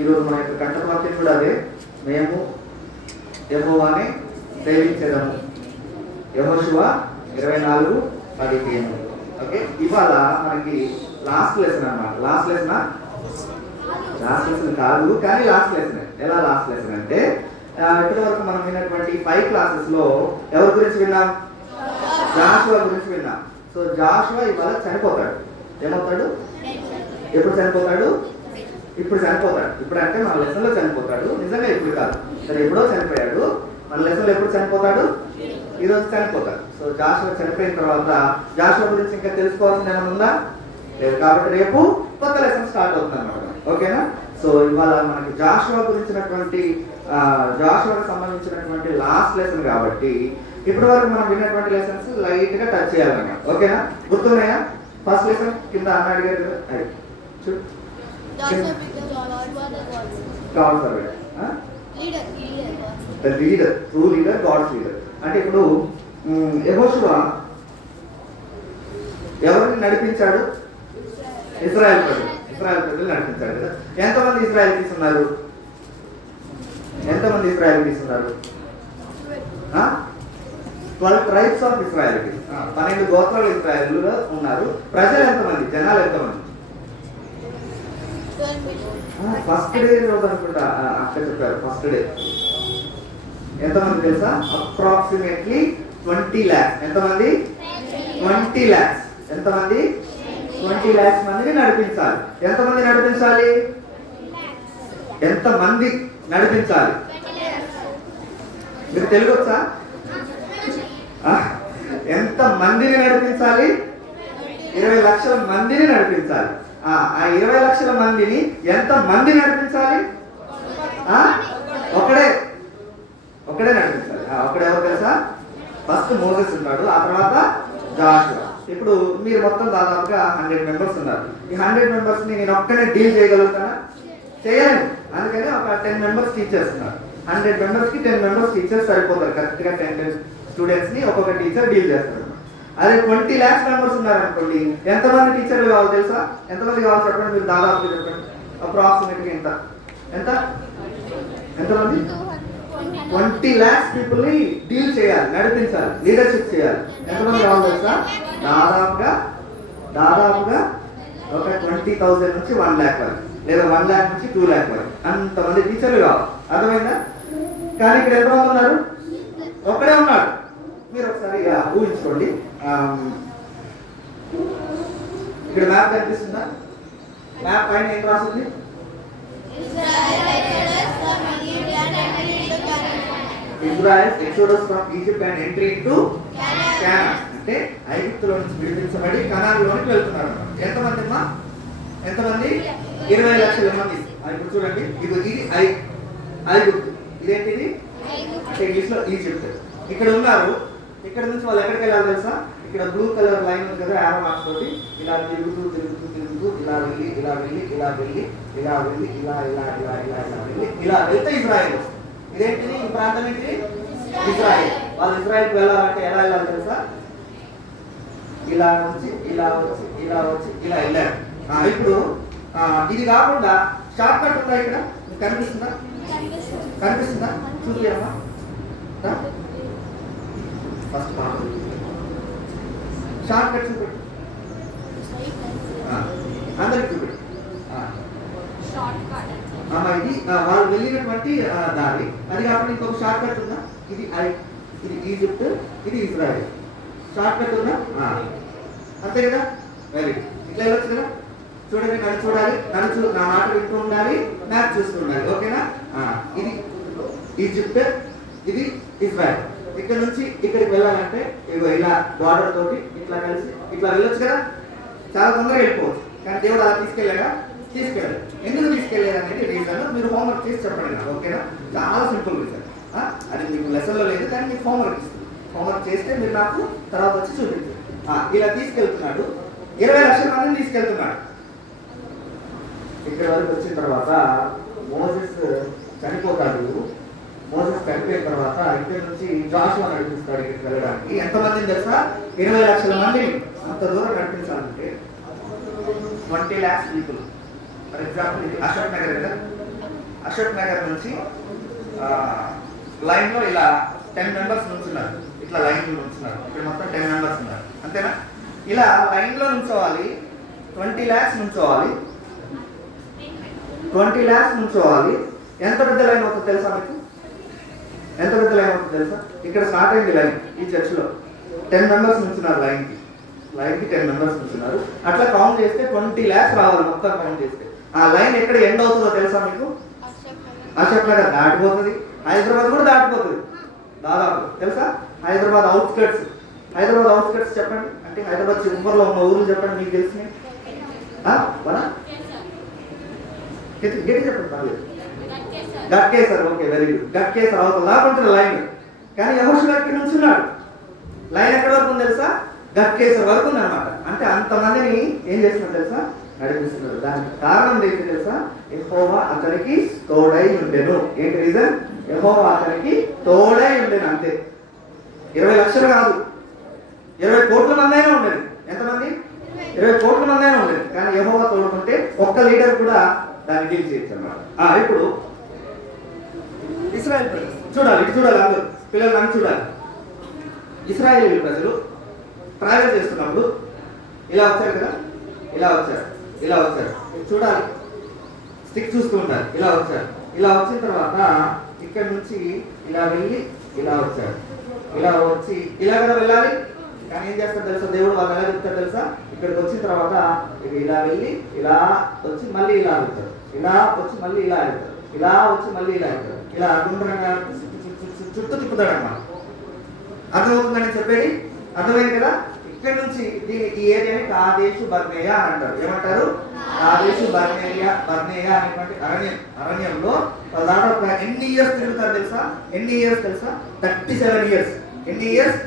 ఈరోజు మన యొక్క కంఠవాక్యం కూడా అదే, మేము యెహోవాని సేవించెదము. యెహోషువ 24:15. ఓకే, ఇవాళ మనకి లాస్ట్ లెసన్ అన్నమాట. లాస్ట్ లెసన్ కాదు కానీ లాస్ట్ లెసన్. ఎలా లాస్ట్ లెసన్ అంటే ఇప్పటి వరకు మనం విన్నటువంటి 5 క్లాసెస్లో ఎవరి గురించి విన్నాం? జాషువా గురించి విన్నాం. సో జాషువా ఇవాళ చనిపోతాడు. ఏమవుతాడు? ఎప్పుడు చనిపోతాడు? ఇప్పుడు చనిపోతాడు. ఇప్పుడు అంటే మన లెసన్లో చనిపోతాడు, నిజంగా ఇప్పుడు కాదు, సరే ఎప్పుడో చనిపోయాడు. మన లెసన్లో ఎప్పుడు చనిపోతాడు? ఈరోజు చనిపోతాడు. సో జాషువా చనిపోయిన తర్వాత జాషువా గురించి ఇంకా తెలుసుకోవాల్సింది ఏమైనా ఉందా? లేదు. కాబట్టి రేపు కొత్త లెసన్ స్టార్ట్ అవుతుంది అన్నమాట. ఓకేనా? సో ఇవాళ మనకి జాషువా గురించినటువంటి జాషువాకి సంబంధించినటువంటి లాస్ట్ లెసన్ కాబట్టి ఇప్పటి వరకు మనం విన్నటువంటి లెసన్స్ లైట్ గా టచ్ చేయాలన్నమాట. ఓకేనా? గుర్తున్నాయా? ఫస్ట్ లెసన్ కింద అన్న అడిగారు కదా, చూడు. Leader, true leader, God's leader. అంటే ఇప్పుడు యెహోషువ ఎవరిని నడిపించాడు? ఇశ్రాయేల్ ప్రజలు నడిపించాడు కదా. ఎంతమంది ఇశ్రాయేలీస్ ఉన్నారు? 12 ట్రైబ్స్ ఆఫ్ ఇశ్రాయేలీస్. 12 గోత్రాలు ఇశ్రాయేలులో ఉన్నారు. ప్రజలు ఎంతమంది? జనాలు ఎంతమంది? ఫస్ట్ డే రోజు అనుకుంటా అక్కడ చెప్పారు. ఫస్ట్ డే ఎంతమంది తెలుసా? Approximately 20 lakhs. ఎంతమంది? 20 lakhs. ఎంతమంది? 20 lakhs మందిని నడిపించాలి. ఎంతమంది నడిపించాలి? ఎంతమంది నడిపించాలి? మీరు తెలుగు వచ్చా? ఎంత మందిని నడిపించాలి? 20 లక్షల మందిని నడిపించాలి. ఆ 20 లక్షల మందిని ఎంత మంది నడిపించాలి? ఒకడే నడిపించాలి. ఒకడే ఎవరు తెలుసా? ఫస్ట్ మోసెస్ ఉన్నాడు, ఆ తర్వాత జాషువా. ఇప్పుడు మీరు మొత్తం దాదాపుగా 100 మెంబర్స్ ఉన్నారు. ఈ 100 మెంబర్స్ ని నేను ఒక్కనే డీల్ చేయగలుగుతానా? చేయలేను. అందుకని ఒక 10 మెంబర్స్ టీచర్స్ ఉన్నారు. 100 మెంబర్స్ కి 10 మెంబర్స్ టీచర్స్ సరిపోతారు. కరెక్ట్ గా 10 స్టూడెంట్స్ ని ఒక్కొక్క టీచర్ డీల్ చేస్తారు. అదే 20 lakhs మెంబర్స్ ఉన్నారనుకోండి, ఎంతమంది టీచర్లు కావాలి తెలుసా? ఎంతమంది కావాలి చెప్పండి మీరు, దాదాపు చెప్పండి. అప్రాక్సిమేట్గా ఎంతమంది? 20 lakhs పీపుల్ ని డీల్ చేయాలి, నడిపించాలి, లీడర్షిప్ చేయాలి. ఎంతమంది కావాలి తెలుసా? దాదాపుగా ఒక 20,000 నుంచి 1 lakh వరకు, లేదా 1 lakh నుంచి 2 lakh వరకు అంతమంది టీచర్లు కావాలి. అర్థమైందా? కానీ ఇక్కడ ఎంతమంది ఉన్నారు? ఒక్కడే ఉన్నాడు. మీరు ఒకసారి ఊహించుకోండి. ఇక్కడ మ్యాప్ కనిపిస్తుందా? మ్యాప్ పైన ఏం రాస్తుంది? Israel exodus from Egypt and entry into Conan. అంటే ఐగుప్తులో నుంచి విడిపించబడి కనాన్లోనికి వెళ్తున్నారు. ఎంతమంది అమ్మా? ఎంతమంది? 20 లక్షల మంది. ఇప్పుడు చూడండి, ఇది ఐగుప్తు. ఇదేంటిది? అంటే ఇంగ్లీష్ లో ఈజిప్ట్. ఇక్కడ ఉన్నారు. ఇక్కడ నుంచి వాళ్ళు ఎక్కడికి వెళ్ళాలి తెలుసా? ఇక్కడ బ్లూ కలర్ లైన్ ఉంది కదా, యారో మార్క్స్ తోటి ఇలా తిరుగుతూ ఇలా వెళ్తే ఇజ్రాయెల్ వస్తుంది. ఇదేంటిది? ఈ ప్రాంతం ఏంటి? ఇజ్రాయెల్. వాళ్ళు ఇజ్రాయెల్కి వెళ్ళాలంటే ఎలా వెళ్ళాలి తెలుసా? ఇలా వచ్చి ఇలా వెళ్ళారు. ఇప్పుడు ఇది కాకుండా షార్ట్ కట్ ఉందా? ఇక్కడ కనిపిస్తుందా? చూపియమ్మా. ఫస్ట్ షార్ట్ కట్ చూపెట్టు, అందరికి చూపెట్టు. ఇది వాళ్ళు వెళ్ళినటువంటి దారి. అది కాకుండా ఇంకొక షార్ట్ కట్ ఉందా? ఇది ఈజిప్ట్, ఇది ఇజ్రాయెల్. షార్ట్ కట్ ఉందా? అంతే కదా? Very good. ఇట్లా వెళ్ళొచ్చు కదా? చూడండి, నన్ను చూడాలి, నా మాట వింటూ ఉండాలి, మ్యాప్ చూస్తూ ఉండాలి. ఓకేనా? ఇది ఈజిప్ట్, ఇది ఇజ్రాయెల్. ఇక్కడ నుంచి ఇక్కడికి వెళ్ళాలంటే ఇగో ఇలా బార్డర్ తోటి ఇట్లా కలిసి ఇట్లా వెళ్ళొచ్చు కదా? చాలా తొందరగా వెళ్ళిపోవచ్చు. కానీ దేవుడు అలా తీసుకెళ్ళాడా? తీసుకెళ్ళాడు. ఎందుకు తీసుకెళ్ళాడు అనేది రీజన్ మీరు హోంవర్క్ చేసి చెప్పండి. ఓకేనా? చాలా సింపుల్ రీజన్. అది మీకు లెసన్లో లేదు, కానీ మీకు హోంవర్క్ ఇస్తుంది. హోంవర్క్ చేస్తే మీరు నాకు తర్వాత వచ్చి చూపించారు. ఇలా తీసుకెళ్తున్నాడు, 20 లక్షల మందిని తీసుకెళ్తున్నాడు. ఇక్కడ వరకు వచ్చిన తర్వాత మోసెస్ చనిపోతాడు. మోసెస్ చనిపోయిన తర్వాత ఇక్కడ నుంచి జాషువా నడిపిస్తాడు ఇక్కడికి వెళ్ళడానికి. ఎంతమందిని తెలుసా? 20 లక్షల మందిని అంత దూరం నడిపించాలంటే 20 lakhs పీపుల్. ఫర్ ఎగ్జాంపుల్ ఇది అశోక్ నగర్ కదా, అశోక్ నగర్ నుంచి లైన్లో ఇలా 10 మెంబర్స్ నుంచున్నారు. ఇట్లా లైన్లో నుంచున్నారు. ఇక్కడ మొత్తం 10 మెంబర్స్ ఉన్నారు, అంతేనా? ఇలా లైన్లో నుంచోవాలి. 20 lakhs నుంచోవాలి. 20 lakhs నుంచోవాలి. ఎంత పెద్ద లైన్ అవుతుందో తెలుసా మీకు? ఎంత పెద్ద లైన్ అవుతుందో తెలుసా? ఇక్కడ స్టార్ట్ అయింది లైన్. ఈ చర్చిలో 10 మెంబర్స్ నుంచున్నారు. లైన్కి 10 మెంబర్స్ నుంచున్నారు. అట్లా కౌంట్ చేస్తే 20 lakhs రావాలి మొత్తం కౌంట్ చేస్తే. ఆ లైన్ ఎక్కడ ఎండ్ అవుతుందో తెలుసా మీకు? అశోక్ నగర్ దాటిపోతుంది, హైదరాబాద్ కూడా దాటిపోతుంది దాదాపు, తెలుసా? హైదరాబాద్ అవుట్స్కట్స్ చెప్పండి. అంటే హైదరాబాద్ చివరిలో ఉన్న ఊర్లు చెప్పండి, మీకు తెలిసినాయి. గట్టి చెప్పండి, పర్లేదు. Ghatkesar, okay, very good. Ghatkesar అవుతుంది దాకుంటుంది లైన్. కానీ యెహోషువ ఇక్కడ నుంచున్నాడు. లైన్ ఎక్కడి వరకు ఉంది తెలుసా? గట్కేసర్ వరకు ఉంది అనమాట. అంటే అంతమందిని ఏం చేస్తున్నారు తెలుసా? నడిపిస్తున్నారు. దానికి కారణం ఏంటి తెలుసా? యెహోవా అతనికి తోడై ఉండెను. ఏంటి రీజన్? యెహోవా అతనికి తోడై ఉండెను, అంతే. 20 లక్షలు కాదు, 20 కోట్ల మంది అయినా ఉండేది. ఎంతమంది? 20 కోట్ల మంది అయినా ఉండేది. కానీ యెహోవా తోడుకుంటే ఒక్క లీడర్ కూడా దాన్ని డీల్ చేయొచ్చు అన్నమాట. ఇప్పుడు ఇశ్రాయేల్ ప్రజలు చూడాలి, ఇటు చూడాలి, అందరూ పిల్లలు నన్ను చూడాలి. ఇశ్రాయేల్ ప్రజలు ట్రావెల్ చేస్తున్నప్పుడు ఇలా వచ్చారు కదా, ఇలా వచ్చారు చూడాలి. స్టిక్ చూస్తూ ఉంటారు. ఇలా వచ్చిన తర్వాత ఇక్కడ నుంచి ఇలా వెళ్ళి ఇలా వచ్చారు. ఇలా వచ్చి ఇలా కదా వెళ్ళాలి. కానీ ఏం చేస్తారు తెలుసా? దేవుడు వాళ్ళు ఎలా చెప్తారు తెలుసా? ఇక్కడికి వచ్చిన తర్వాత ఇలా వెళ్ళి ఇలా వచ్చి మళ్ళీ ఇలా వెళ్తారు, ఇలా వచ్చి మళ్ళీ ఇలా వెళ్తారు, ఇలా వచ్చి మళ్ళీ ఇలా వెళ్తారు. ఇలా గుండ్రంగా చుట్టూ తిప్పుతాడు అన్నమాట. అర్థమవుతుందని చెప్పేది? అర్థమైంది కదా? ఇక్కడ నుంచి ఈ ఏరియాని కాదేశు బర్నేయ అంటారు. ఏమంటారు? కాదేశు బర్నేయ అనేటువంటి అరణ్యంలో దాదాపు ఎన్ని ఇయర్స్ తిరుగుతారు తెలుసా? 37 years. ఎన్ని years?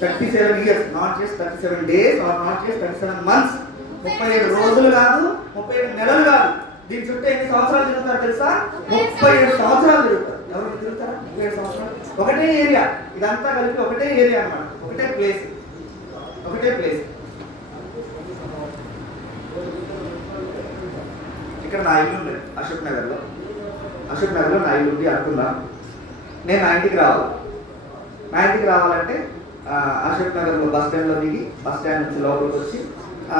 37 years. Not just 37 days or not just 37 months. 37 రోజులు కాదు, 37 నెలలు కాదు. దీని చుట్టూ ఎన్ని సంవత్సరాలు తిరుగుతారు తెలుసా? 37 సంవత్సరాలు తిరుగుతారు. ఎవరు తిరుగుతారా? 37 సంవత్సరాలు. ఒకటే ఏరియా, ఇదంతా కలిపి ఒకటే ఏరియా అన్నమాట. ఒకటే ప్లేస్. ఇక్కడ నా ఇల్లు ఉంది అశోక్ నగర్లో నా ఇల్లు ఉంది అనుకుందాం. నేను నా ఇంటికి రావాలంటే అశోక్ నగర్లో బస్ స్టాండ్లో దిగి బస్ స్టాండ్ నుంచి లోపలికి వచ్చి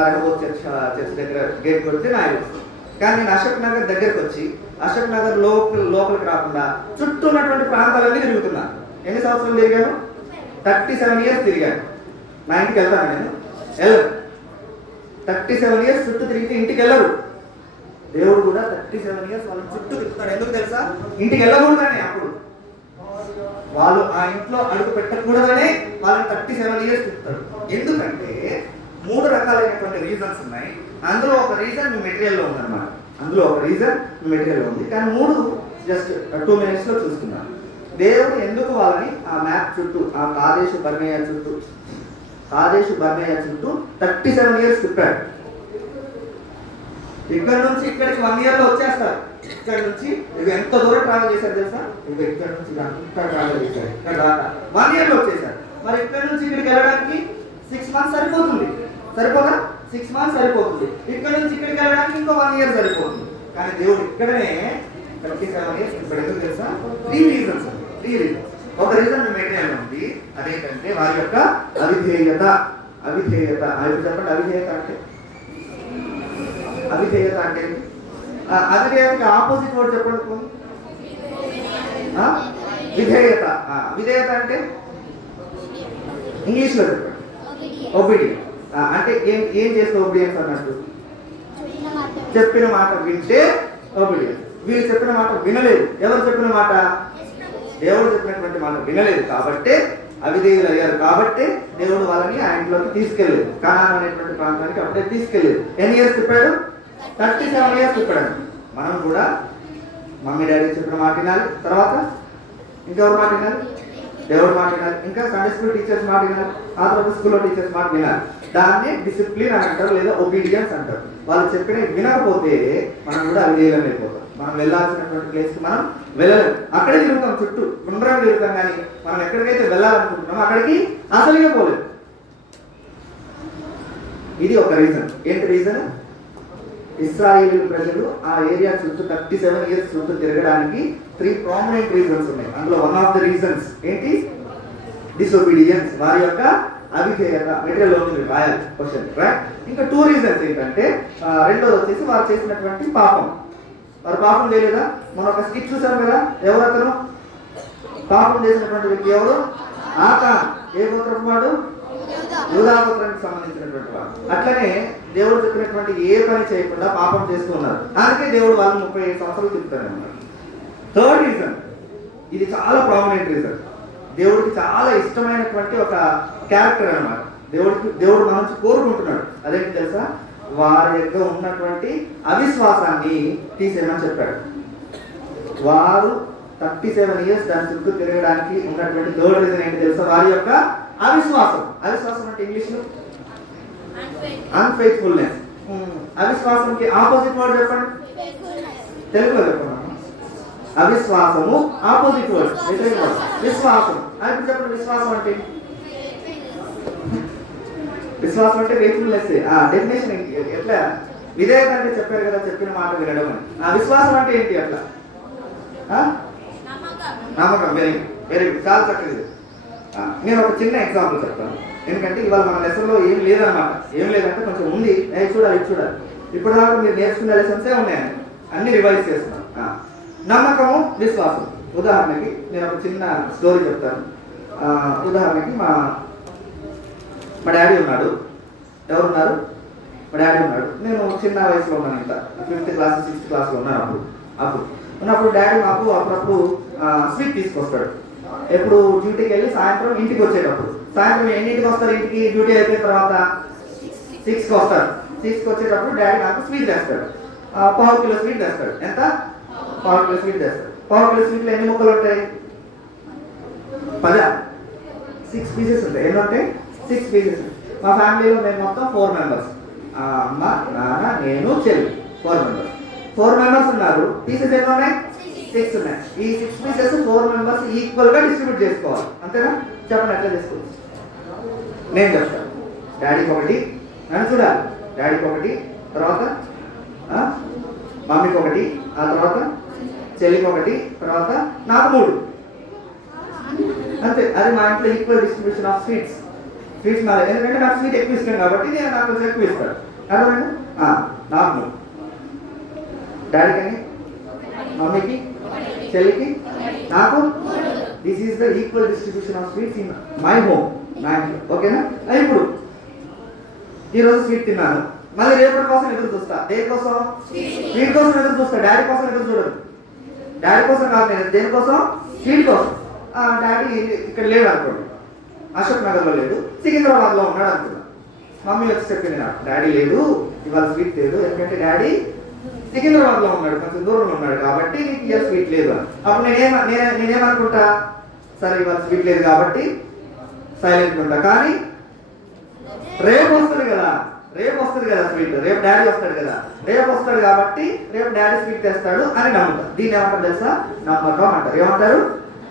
రెహోబోత్ చర్చ్ దగ్గర గేట్ కొడితే నా ఇల్లు వస్తుంది. కానీ నేను అశోక్ నగర్ దగ్గరకు వచ్చి అశోక్ నగర్ లోపలికి రాకుండా చుట్టూ ఉన్నటువంటి ప్రాంతాలన్నీ తిరుగుతున్నాను. ఎన్ని సంవత్సరాలు తిరిగాను? 37 years తిరిగాను. నా ఇంటికి వెళ్తాను నేను? వెళ్ళరు. 37 years చుట్టూ తిరిగితే ఇంటికి వెళ్ళరు. దేవుడు కూడా 37 years వాళ్ళ చుట్టూ తిరుగుతాడు. ఎందుకు తెలుసా? ఇంటికి వెళ్ళకూడదనే. అప్పుడు వాళ్ళు ఆ ఇంట్లో అడుగు పెట్టకూడదనే వాళ్ళని 37 years తిప్పుతాడు. ఎందుకంటే 3 రకాలైనటువంటి రీజన్స్ ఉన్నాయి. అందులో ఒక రీజన్ మీ మెటీరియల్లో ఉందన్నమాట. ఉంది. కానీ 3 జస్ట్ 2 minutes లో చూస్తున్నాను. దేవుడు ఎందుకు వాళ్ళని ఆ మ్యాప్ చుట్టూ, ఆ కాదేశు బర్నేయ చుట్టూ 37 years తిప్పాడు. ఇక్కడ నుంచి ఇక్కడికి 1 year లో వచ్చేస్తారు. ఇక్కడ నుంచి ఇవి ఎంత దూరం ట్రావెల్ చేశారు తెలుసా? ఇక్కడ నుంచి అంతా ట్రావెల్ చేశారు. ఇక్కడ దాకా 1 year లో వచ్చేసారు. మరి ఇక్కడ నుంచి ఇక్కడికి వెళ్ళడానికి 6 months సరిపోతుంది. సరిపోదా? 6 months సరిపోతుంది. ఇక్కడ నుంచి ఇక్కడికి వెళ్ళడానికి ఇంకో 1 year సరిపోతుంది. కానీ దేవుడు ఇక్కడనే 37 years ఇప్పుడు ఎందుకు తెలుసా? 3 reasons. ఒక రీజన్ మెటీరియల్ ఉంది. అదేంటంటే వారి యొక్క అవిధేయత. చెప్పండి, అవిధేయత అంటే అవిధేయతకి ఆపోజిట్ వర్డ్ చెప్పండి. విధేయత. విధేయత అంటే ఇంగ్లీష్లో చెప్పండి. ఒబీడియన్స్. అంటే ఏం చేస్తే ఒబీడియన్స్ అన్నట్టు? చెప్పిన మాట వింటే ఒబీడియన్స్. వీళ్ళు చెప్పిన మాట వినలేదు. ఎవరు చెప్పిన మాట? దేవుడు చెప్పినటువంటి మాట వినలేదు. కాబట్టే అవిధేయులు అయ్యారు. కాబట్టే దేవుడు వాళ్ళని ఆ ఇంట్లోకి తీసుకెళ్ళలేదు. కానాను అనేటువంటి ప్రాంతానికి అప్పుడే తీసుకెళ్ళలేదు. ఎన్ని ఇయర్స్ తిప్పాడు? 37 years తిప్పాడు. మనం కూడా మమ్మీ డాడీ చెప్పిన మాట వినాలి. తర్వాత ఇంకెవరు మాట వినాలి? దేవుడు మాట వినాలి. ఇంకా సండే స్కూల్ టీచర్స్ మాట వినాలి. ఆ తర్వాత స్కూల్లో టీచర్స్ మాట వినాలి. దాన్ని డిసిప్లిన్ అని అంటారు, లేదా ఒబీడియన్స్ అంటారు. వాళ్ళు చెప్పిన వినకపోతే మనం కూడా అవిధేయులం అయిపోతాం. మనం వెళ్ళాల్సినటువంటి ప్లేస్కి మనం వెళ్ళలేము. అక్కడే తిరుగుతాం, చుట్టూ గుండ్రంగా తిరుగుతాం. కానీ మనం ఎక్కడికైతే వెళ్ళాలనుకుంటున్నామో అక్కడికి అసలుగా పోలేదు. ఇది ఒక రీజన్. ఏంటి రీజన్? ఇశ్రాయేలు ప్రజలు ఆ ఏరియా చుట్టూ 37 ఇయర్స్ చుట్టూ తిరగడానికి 3 ప్రామినెంట్ రీజన్స్ ఉన్నాయి. అందులో వన్ ఆఫ్ ద రీజన్స్ ఏంటి? డిసొబీడియన్స్, వారి యొక్క అవిధేయత. మెటీరియల్ ఉంది రాయాలి క్వశ్చన్, రైట్? ఇంకా 2 రీజన్స్ ఏంటంటే, రెండోది వచ్చేసి వారు చేసినటువంటి పాపం. వారు పాపం చేయలేదా? మనం ఒక స్కిట్ చూసాం కదా, ఎవరు అతను పాపం చేసినటువంటి వ్యక్తి? ఎవరు? ఆకాన్. ఏ గోత్రం వాడు? యూదా గోత్రానికి సంబంధించినటువంటి వాడు. అట్లనే దేవుడు చెప్పినటువంటి ఏ పని చేయకుండా పాపం చేస్తూ ఉన్నారు. అందుకే దేవుడు వాళ్ళు 35 సంవత్సరాలు తిప్పుతానే ఉన్నారు. థర్డ్ రీజన్, ఇది చాలా ప్రామినెంట్ రీజన్, దేవుడికి చాలా ఇష్టమైనటువంటి ఒక క్యారెక్టర్ అన్నమాట. దేవుడు మన నుంచి కోరుకుంటున్నాడు. అదేంటి తెలుసా? వారి యొక్క ఉన్నటువంటి అవిశ్వాసాన్ని తీసేయమని చెప్పాడు. వారు 37 ఇయర్స్ దాని చుట్టూ తిరగడానికి ఉన్నటువంటి థర్డ్ రీజన్ ఏంటి తెలుసా? వారి యొక్క అవిశ్వాసం. అవిశ్వాసం అంటే ఇంగ్లీష్లో అన్ఫెయిత్ఫుల్నెస్. అవిశ్వాసంకి ఆపోజిట్ వర్డ్ చెప్పండి, తెలుగులో చెప్పండి. అవిశ్వాసము ఆపోజిట్ వర్డ్ విశ్వాసం. ఇప్పుడు చెప్పండి, విశ్వాసం అంటే? విశ్వాసం అంటే ఫెయిత్ఫుల్నెస్. డెఫినేషన్ ఎట్లా? విధేయత అంటే చెప్పారు కదా, చెప్పిన మాట వినడం అని. ఆ విశ్వాసం అంటే ఏంటి? అట్లా నమ్మకం. వెరీ వెరీ గుడ్, చాలా చక్కది. నేను ఒక చిన్న ఎగ్జాంపుల్ చెప్తాను, ఎందుకంటే ఇవాళ మన లెసన్లో ఏం లేదన్నమాట. ఏం లేదంటే కొంచెం ఉంది, చూడాలి ఇది చూడాలి. ఇప్పుడు దాకా మీరు నేర్చుకునే లెసన్సే ఉన్నాయండి, అన్ని రివైజ్ చేస్తున్నాను. నమ్మకము, విశ్వాసం. ఉదాహరణకి నేను ఒక చిన్న స్టోరీ చెప్తాను. ఉదాహరణకి మా డాడీ ఉన్నాడు. ఎవరున్నారు? మా డాడీ ఉన్నాడు. నేను చిన్న వయసులో ఉన్నాను, ఇంత 5th క్లాస్ 6th క్లాస్లో ఉన్నాను. అప్పుడు ఉన్నప్పుడు డాడీ మాకు అప్పుడప్పుడు స్వీట్ తీసుకొస్తాడు. ఎప్పుడు డ్యూటీకి వెళ్ళి సాయంత్రం ఇంటికి వచ్చేటప్పుడు. సాయంత్రం ఎన్నింటికి వస్తారు ఇంటికి? డ్యూటీ అయిపోయిన తర్వాత 6కి వస్తారు. 6కి వచ్చేటప్పుడు డాడీ నాకు స్వీట్ తెస్తాడు. 1/2 కిలో స్వీట్ తెస్తాడు. ఎంత? 1/2 కిలో స్వీట్ తెస్తాడు. 1/2 కిలో స్వీట్లో ఎన్ని ముక్కలు ఉంటాయి? 6 పీసెస్ ఉంటాయి. ఎన్ని ఉంటాయి? 6 పీసెస్. మా ఫ్యామిలీలో మేము మొత్తం 4 మెంబర్స్. అమ్మ, నాన్న, నేను, చెల్లి. 4 మెంబర్స్. 4 మెంబర్స్ ఉన్నారు. పీసెస్ ఎన్ని ఉన్నాయి? 6 ఉన్నాయి. ఈ 6 పీసెస్ 4 మెంబర్స్ ఈక్వల్గా డిస్ట్రిబ్యూట్ చేసుకోవాలి. అంతేనా? చెప్పండి ఎట్లా చేసుకోవచ్చు? నేను చెప్తాను. డాడీకి ఒకటి, నన్ను చూడాలి. డాడీకి ఒకటి, తర్వాత మమ్మీకి ఒకటి, ఆ తర్వాత చెల్లికి ఒకటి, తర్వాత నాకు 3. అంతే. అది మా ఇంట్లో equal distribution of sweets. Sweets నాది, ఎందుకంటే నాకు స్వీట్ ఎక్కువ ఇష్టం కాబట్టి నేను నాకు కొంచెం ఎక్కువ ఇస్తాను. అర్థమైంది? నాకు 3. డాడీకి, మమ్మీకి, చెల్లికి, నాకు. This is the equal distribution of sweets in my home, నా ఇంట్లో. ఓకేనా? ఇప్పుడు ఈరోజు స్వీట్ తిన్నాను, మళ్ళీ రేపటి కోసం ఎదురు చూస్తా. దేనికోసం? స్వీట్ కోసం ఎదురు చూస్తా. డాడీ కోసం ఎదురు చూడదు. డాడీ కోసం కాదు, నేను దేనికోసం? స్వీట్ కోసం. డాడీ ఇక్కడ లేడు అనుకోండి, అశోక్ నగర్లో లేడు, సికింద్రాబాద్లో ఉన్నాడు అనుకున్నా. మమ్మీ వచ్చి చెప్పింది నాకు, డాడీ లేడు ఇవాళ, స్వీట్ లేదు, ఎందుకంటే డాడీ సికింద్రాబాద్లో ఉన్నాడు, కొంచెం దూరంలో ఉన్నాడు కాబట్టి నీకు ఇవాళ స్వీట్ లేదు అని. అప్పుడు నేనేమనుకుంటా? సరే ఇవాళ స్వీట్ లేదు కాబట్టి సైలెంట్ ఉంటా. కానీ రేపు వస్తుంది కదా, స్వీట్. రేపు డాడీ వస్తాడు కదా, రేపు వస్తాడు కాబట్టి రేపు డాడీ స్వీట్ తెస్తాడు అని నమ్ముతా. దీన్ని ఏమంటారు తెలుసా? నమ్మకం అంటారు. ఏమంటారు?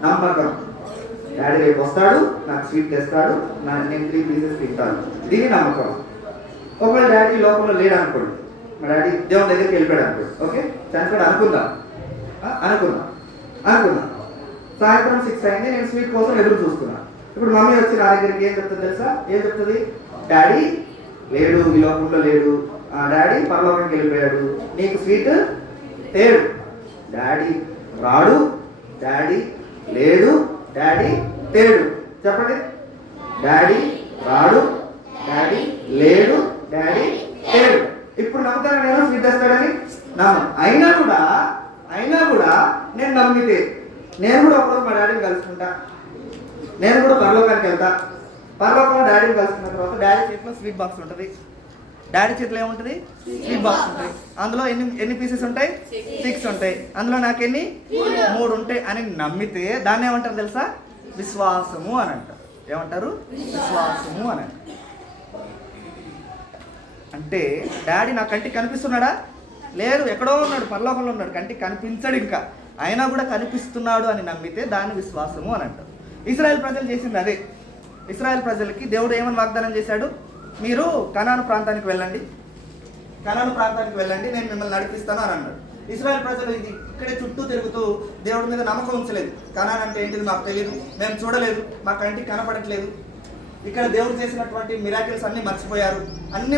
నమ్మకం. డాడీ రేపు వస్తాడు, నాకు స్వీట్ తెస్తాడు, నేను 3 పీసెస్ తింటాను. దీన్ని నమ్మకం. ఒకవేళ డాడీ లోపల లేడు అనుకోండి, మా డాడీ దేవుని దగ్గరికి వెళ్ళిపోయాడు అనుకోండి. ఓకే, చనిపోయాడు అనుకుందాం. సాయంత్రం 6 అయింది, నేను స్వీట్ కోసం ఎదురు చూస్తున్నాను. ఇప్పుడు మమ్మీ వచ్చి నా దగ్గరికి ఏం చెప్తుంది తెలుసా? ఏం చెప్తుంది? డాడీ లేడు, ఈ లోకంలో లేడు, డాడీ పరలోకానికి వెళ్ళిపోయాడు, నీకు స్వీట్ తేడు. డాడీ రాడు, డాడీ లేడు, డాడీ తేడు. చెప్పండి. డాడీ రాడు, డాడీ లేడు, డాడీ తేడు. ఇప్పుడు నమ్ముతాను నేను స్వీట్ తెస్తాడని? అయినా కూడా నేను నమ్మితే నేను కూడా ఒకరోజు మా డాడీని కలుసుకుంటా, నేను కూడా పరలోకానికి వెళ్తా. పరలోకంలో డాడీని కలుసుకున్న తర్వాత డాడీ చేతిలో స్వీట్ బాక్స్ ఉంటుంది. డాడీ చేతిలో ఏముంటుంది? స్వీట్ బాక్స్ ఉంటుంది. అందులో ఎన్ని పీసెస్ ఉంటాయి? 6 ఉంటాయి. అందులో నాకెన్ని? 3 ఉంటాయి అని నమ్మితే దాన్ని ఏమంటారు తెలుసా? విశ్వాసము అని అంటారు. ఏమంటారు? విశ్వాసము అని అంటారు. అంటే డాడీ నా కంటికి కనిపిస్తున్నాడా? లేదు, ఎక్కడో ఉన్నాడు, పరలోకంలో ఉన్నాడు, కంటికి కనిపించడు ఇంకా, అయినా కూడా కనిపిస్తున్నాడు అని నమ్మితే దాన్ని విశ్వాసము అని అంటారు. ఇశ్రాయేల్ ప్రజలు చేసింది అదే. ఇశ్రాయేల్ ప్రజలకి దేవుడు ఏమని వాగ్దానం చేశాడు? మీరు కనాను ప్రాంతానికి వెళ్ళండి, కనాను ప్రాంతానికి వెళ్ళండి, నేను మిమ్మల్ని నడిపిస్తాను అని అన్నాడు. ఇశ్రాయేల్ ప్రజలు ఇది ఇక్కడే చుట్టూ తిరుగుతూ దేవుడి మీద నమ్మకం ఉంచలేదు. కనాన్ అంటే ఏంటిది మాకు తెలియదు, మేము చూడలేదు, మా కంటికి కనపడట్లేదు. ఇక్కడ దేవుడు చేసినటువంటి మిరాకిల్స్ అన్నీ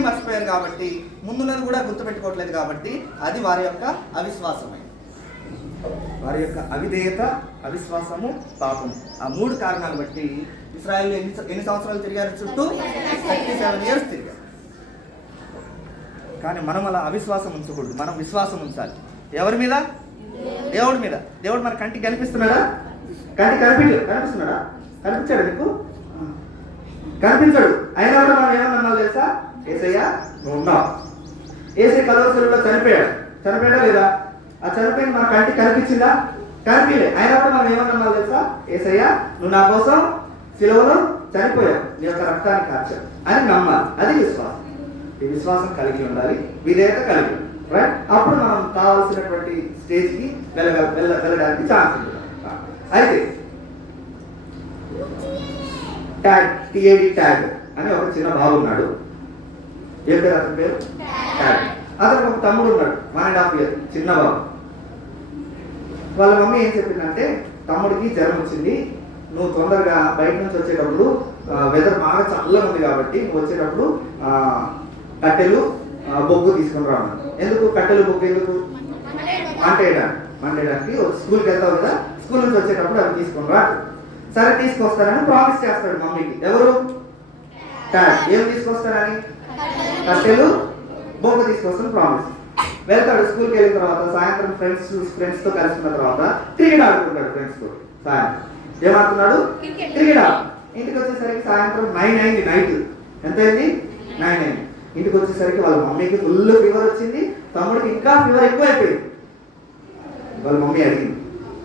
మర్చిపోయారు కాబట్టి ముందున్నది కూడా గుర్తుపెట్టుకోవట్లేదు. కాబట్టి అది వారి యొక్క అవిశ్వాసమే, వారి యొక్క అవిధేయత, అవిశ్వాసము, పాపము. ఆ 3 కారణాలు బట్టి ఇశ్రాయేల్ ఎన్ని సంవత్సరాలు తిరిగారు? చుట్టూ 37 years తిరిగారు. కానీ మనం అలా అవిశ్వాసం ఉంచకూడదు, మనం విశ్వాసం ఉంచాలి. ఎవరి మీద? దేవుడి మీద. దేవుడు మన కంటికి కనిపిస్తున్నాడా? కంటికి కనిపిస్తున్నాడా? కనిపించాడు నీకు? కనిపించాడు. అయినా కూడా మనం ఏమన్నా తెలుసా? యేసయ్యా నువ్వు ఉన్నావు. యేసయ్య కలువరి శిలువలో చనిపోయాడా లేదా? ఆ చనిపోయిన మన కంటికి కనిపించిందా? కనిపించలే. అయినా కూడా మనం ఏమన్నా తెలుసా? యేసయ్యా నువ్వు నా కోసం శిలువలో చనిపోయావు, నీ యొక్క రక్తాన్ని కార్చావు అని నమ్మాలి. అది విశ్వాసం. ఈ విశ్వాసం కలిగి ఉండాలి, విధేయత కలిగి ఉండాలి. రైట్? అప్పుడు మనం కావాల్సినటువంటి స్టేజ్కి వెళ్ళడానికి ఛాన్స్ ఉంటుంది. అయితే ట్యాగ్ అని ఒక చిన్న బాబు ఉన్నాడు. ఏం పేరు అతని పేరు? ట్యాగ్. అతనికి ఒక తమ్ముడు ఉన్నాడు, 1.5 years చిన్న బాబు. వాళ్ళ మమ్మీ ఏం చెప్పిందంటే, తమ్ముడికి జ్వరం వచ్చింది, నువ్వు తొందరగా బయట నుంచి వచ్చేటప్పుడు వెదర్ బాగా చల్లగా ఉంది కాబట్టి నువ్వు వచ్చేటప్పుడు కట్టెలు బొగ్గు తీసుకుని రావాలి. ఎందుకు కట్టెలు బొగ్గు? ఎందుకు? మంటేయడానికి. స్కూల్కి వెళ్తావు కదా, స్కూల్ నుంచి వచ్చేటప్పుడు అవి తీసుకుని రా. సరే తీసుకొస్తానని ప్రామిస్ చేస్తాడు మమ్మీకి. ఎవరు? డాడ్. ఏం తీసుకొస్తానని? కట్టెలు బొగ్గు తీసుకొస్తాను ప్రామిస్. వెళ్తాడు. స్కూల్కి వెళ్ళిన తర్వాత సాయంత్రం ఫ్రెండ్స్తో కలిసిన తర్వాత క్రికెట్ ఆడుకుంటాడు ఫ్రెండ్స్తో. సాయంత్రం ఏమాడుతున్నాడు? క్రికెట్ ఆడు. ఇంటికి వచ్చేసరికి సాయంత్రం 9 అయింది. నైట్ ఎంత అయింది? 9 అయింది. ఇంటికి వచ్చేసరికి వాళ్ళ మమ్మీకి ఫుల్ ఫీవర్ వచ్చింది, తమ్ముడికి ఇంకా ఫీవర్ ఎక్కువ అయిపోయింది. వాళ్ళ మమ్మీ అడిగింది,